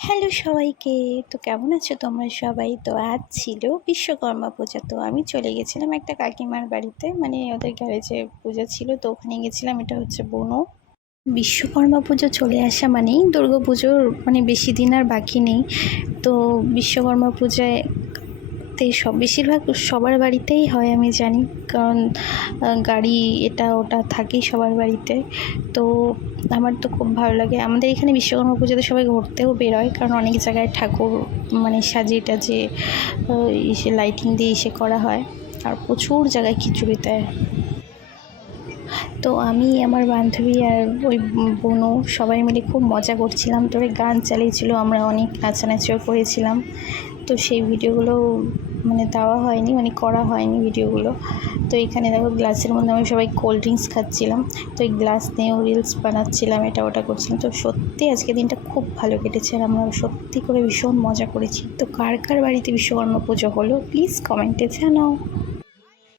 Hello সবাইকে। তো কেমন আছো তোমরা সবাই? তো আজ ছিল বিশ্বকর্মা পূজা। তো আমি চলে গেছিলাম একটা কাকিমার বাড়িতে। মানে ওদের গ্যারেজে পূজা ছিল। তো ওখানে গেছিলাম। এটা হচ্ছে বনো। বিশ্বকর্মা পুজো চলে আসা মানেই দুর্গা পুজোর মানে বেশি দিন আর বাকি নেই। তো বিশ্বকর্মা পূজায় তে সব বেশিরভাগ সবার বাড়িতেই হয় আমি জানি। কারণ গাড়ি এটা ওটা থাকেই সবার বাড়িতে। তো আমার তো খুব ভালো লাগে। আমাদের এখানে বিশ্বকর্মা পুজোতে সবাই ঘুরতেও বেরোয়। কারণ অনেক জায়গায় ঠাকুর মানে সাজিয়ে আহ, ইসে লাইটিং দিয়ে ইসে করা হয়। আর প্রচুর জায়গায় খিচুড়ি দেয়। তো আমি আমার বান্ধবী আর ওই বোনও সবাই মিলে খুব মজা করছিলাম। তোরে গান চালিয়েছিল আমরা অনেক নাচানাচিও করেছিলাম। তো সেই ভিডিওগুলো মানে দেওয়া হয়নি মানে করা হয়নি ভিডিওগুলো। তো এখানে দেখো গ্লাসের মধ্যে আমি সবাই কোল্ড ড্রিঙ্কস খাচ্ছিলাম। তো এই গ্লাস নিয়েও রিলস বানাচ্ছিলাম, এটা ওটা করছিলাম। তো সত্যি আজকে দিনটা খুব ভালো কেটেছে আর আমরা সত্যি করে ভীষণ মজা করেছি। তো কার কার বাড়িতে বিশ্বকর্মা পুজো হলো প্লিজ কমেন্টে জানাও।